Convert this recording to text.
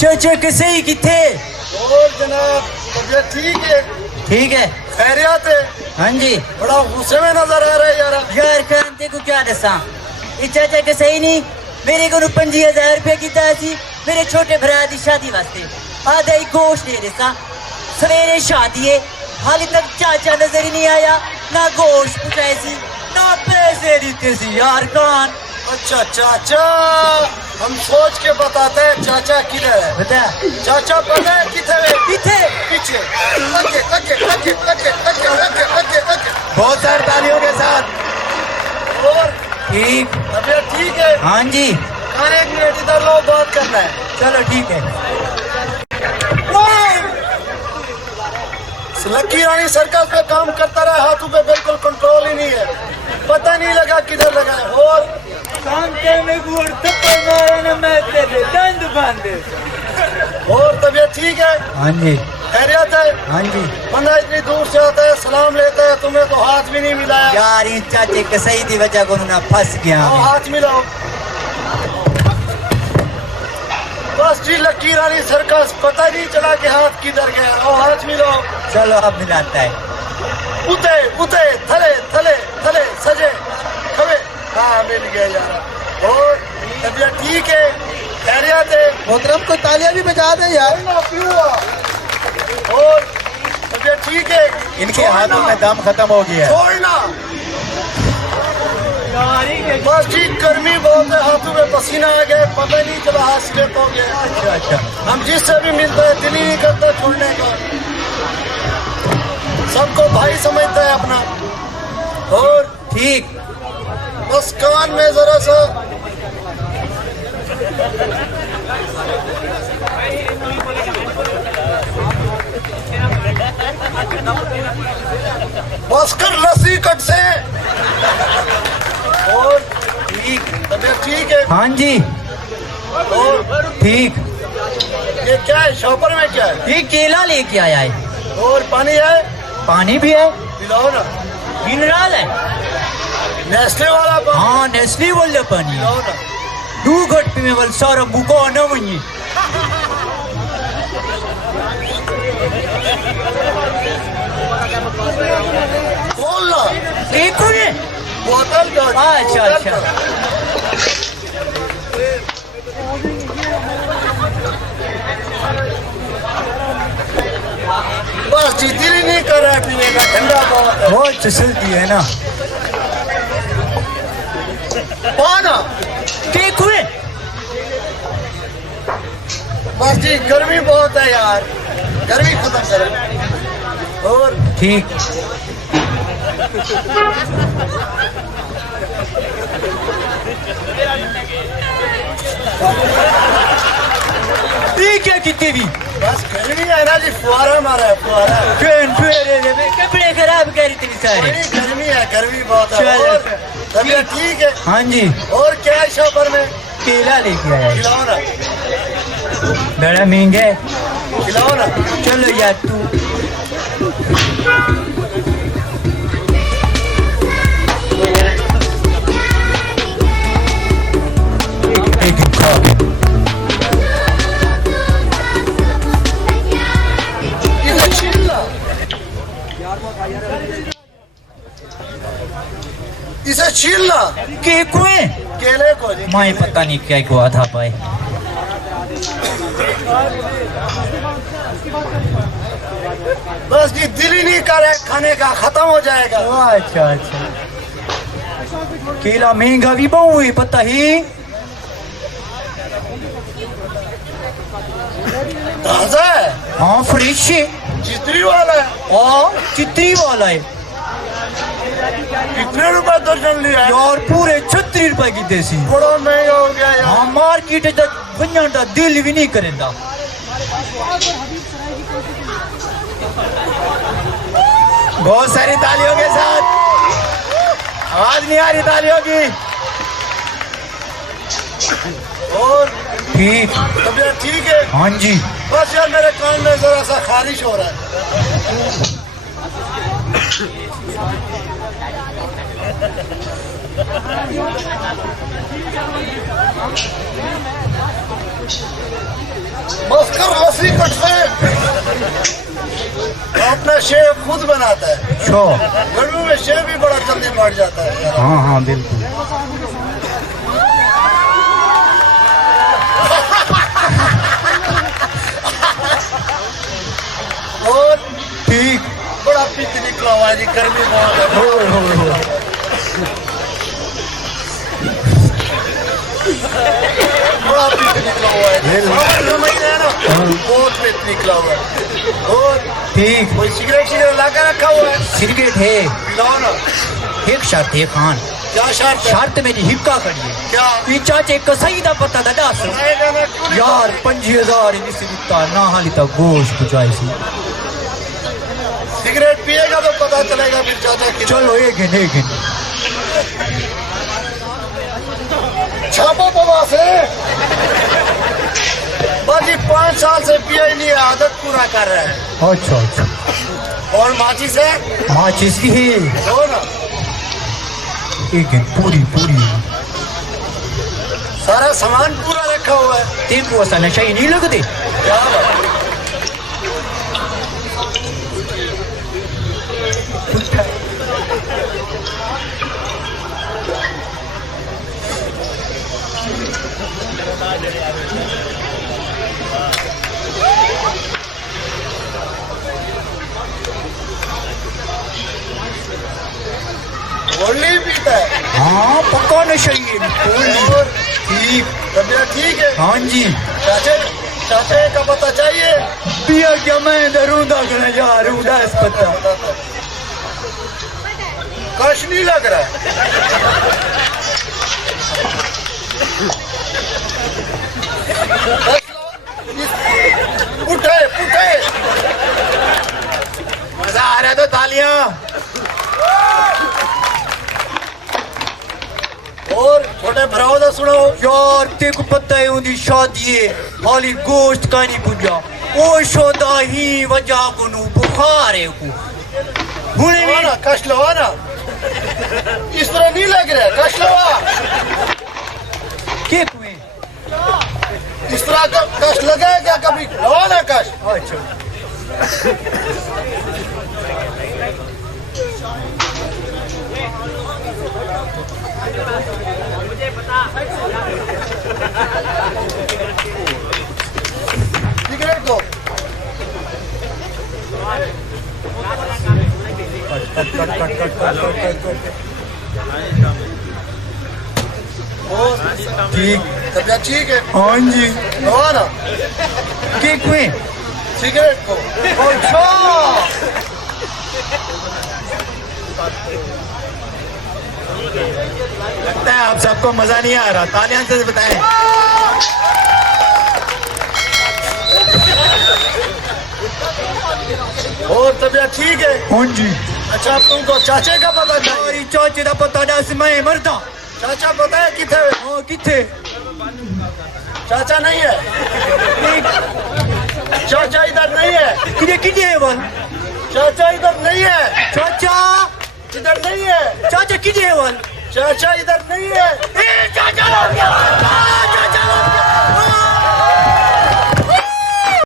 चाचा कैसे ही किथे? और जनाब तबीयत ठीक है खैरियत है। हाँ जी। बड़ा गुस्से में नजर आ रहा है यार। यार कांते को क्या दसा, ये चाचा के सही नहीं, मेरे को 50,000 रुपया की सी मेरे छोटे भरा की शादी वास्ते, आधा ही गोश्त दे देसा। सवेरे शादी है, हाल तक चाचा नजर ही नहीं आया, ना गोश्त पुछाए सी ना पैसे देते सी यार कान। अच्छा चाचा, हम सोच के बताते हैं चाचा किधर है। बता चाचा पता है किधर है? किथे? पीछे। लगे लगे लगे लगे लगे लगे लगे लगे। बहुत सारी तालियों के साथ। और ठीक। तबीयत ठीक है? हाँ जी। खाने एक मिनट इधर लो, बात करना है। चलो ठीक है। लकी रानी सर्कल पे काम करता रहा, हाथों पे बिल्कुल कंट्रोल ही नहीं है, पता नहीं लगा किधर लगा है। और और तबीयत ठीक है? हाँ जी। खैरियत है? हाँ जी। बंदा इतनी दूर से आता है, सलाम लेता है, तुम्हें तो हाथ भी नहीं मिलाया यार ये चाचे के सही की वजह को ना फंस गया। हाथ मिलाओ। बस जी लकी रानी सर्कस, पता नहीं चला कि हाथ किधर गया। और हाथ मिलाओ। चलो अब मिलाता है। उते उते थले थले थले सजे खबे। हाँ मिल गया यार। और तबीयत ठीक है? खैरियत है? मोहतरम को तालियां भी बजा दे यार। और तबीयत ठीक है? इनके हाथों में दम खत्म हो गया है। छोड़ना। बस जी गर्मी बहुत है, हाथों में पसीना आ गया, पता नहीं चला हाथ स्लिप हो गया। अच्छा अच्छा। हम जिससे भी मिलते हैं दिल ही नहीं करता छोड़ने का, सबको भाई समझता है अपना। और ठीक। बस कान में जरा सा बस कर लस्सी कट से। और ठीक। तबीयत ठीक है? हाँ जी। और ठीक। ये क्या है शॉपर में, क्या है? ये केला लेके आया है। और पानी है? पानी भी है, पिलाओ ना। मिनरल है। नेस्ले वाला पानी? हाँ नेस्ली वाला पानी। पिलाओ ना। 2 घट पे में वाल सारा बुको आना मुझे। खोल ला। देखो ये बोतल का। अच्छा अच्छा। बस जी दिल ही नहीं कर रहा है पीने का, ठंडा बहुत है। बहुत चलती है ना। पाना। देखो ये बस जी गर्मी बहुत है यार, गर्मी खत्म करें। और ठीक। ठीक है कितने भी बस गर्मी है ना जी, फुहारा मारा है फुहारा। कपड़े खराब कर इतनी सारे। गर्मी है, गर्मी बहुत है। चल। और तबीयत ठीक है? हाँ जी। और क्या है शॉपर में? केला लेके आया है। खिलाओ ना। बड़ा महंगा है। खिलाओ ना। चलो यार तू। इसे छील ला। इसे छील ला। के कुएं केले को जी। माए पता नहीं क्या हुआ था भाई। बस जी दिल ही नहीं कर रहा है खाने का, खत्म हो जाएगा। अच्छा अच्छा। केला महंगा भी बहु है पता ही। ताजा है? हाँ फ्रेश है। चित्री वाला है? हाँ चित्री वाला है कितने रुपए दर्जन लिया है? यार, पूरे 36 रुपए की देसी। बड़ा महंगा हो गया यार। हाँ मार्केट बंजा दिल भी नहीं करेंदा। बहुत सारी तालियों के साथ। आवाज नहीं आ रही तालियों की। और ठीक। तबीयत ठीक है? हाँ जी। बस यार मेरे कान में जरा सा खारिश हो रहा है। मस्कर लस्सी कटते अपना शेव खुद बनाता है। छो गर्मी में शेव भी बड़ा जल्दी बढ़ जाता है। हाँ हाँ बिल्कुल। और ठीक बड़ा पिक निकला हुआ है जी, गर्मी बहुत है। बड़ा पिक निकला हुआ है, सावन का महीना है ना, बहुत पिक निकला हुआ है। और ठीक। कोई सिगरेट ला कर रखा हुआ है, सिगरेट है, पिलाओ ना। एक शर्त है खान। क्या शर्त है? शर्त मेरी हिक्का करिए। क्या ई चाचे कसई दा पता दा दस बनाएगा ना? क्यों नहीं? यार 5000 निश्चिता ना हाली तक गोश्त पुचाई सी। सिगरेट पिएगा तो पता चलेगा फिर चाचा की। चलो एक है छापो बाबा से। बाकी 5 साल से पिया ही नहीं है, आदत पूरा कर रहा है। अच्छा अच्छा। और माचिस है माचिस की है दो ना। एक है पूरी सारा सामान पूरा रखा हुआ है। तेरे को ऐसा नशा ही नहीं लगते? क्या बात? गोली पीता है? हाँ पक्का नशा ही है। और ठीक। तबियत ठीक है? हाँ जी। चाचे चाचे का पता चाहिए? पिया क्या मैं दरूदा करने जा रहा हूँ 10 पत्ता। कश नहीं लग रहा है। उठे उठे। मजा आ रहा है तो तालियां। और छोटे भराओ दा सुनो। यार तेरे को पता है उनकी शादी है, हाली गोश्त का नहीं पुजा। ओ शोदा ही वजह को नु बुखार है को हुने लो ना, कश लो ना। इस तरह नहीं लग रहा है, कश लो। के कुए इस तरह का कश लगा है क्या कभी? लो ना कश। अच्छा सिगरेट दो। ठीक। तबियत ठीक है? हाँ जी। लो ना के कुए सिगरेट को। अच्छा लगता है आप सबको मजा नहीं आ रहा। तालियां से बताएं। और तबियत ठीक है? हाँ जी। अच्छा अब तुमको चाचे का पता चाहिए? हमारी चाचे का पता दस मैं मरदा। चाचा पता है किथे? हाँ किथे चाचा नहीं है? चाचा इधर नहीं है। किधे किधे है वन चाचा इधर नहीं है। चाचा इधर नहीं है। चाचा किधे है वन चाचा इधर नहीं है। चाचा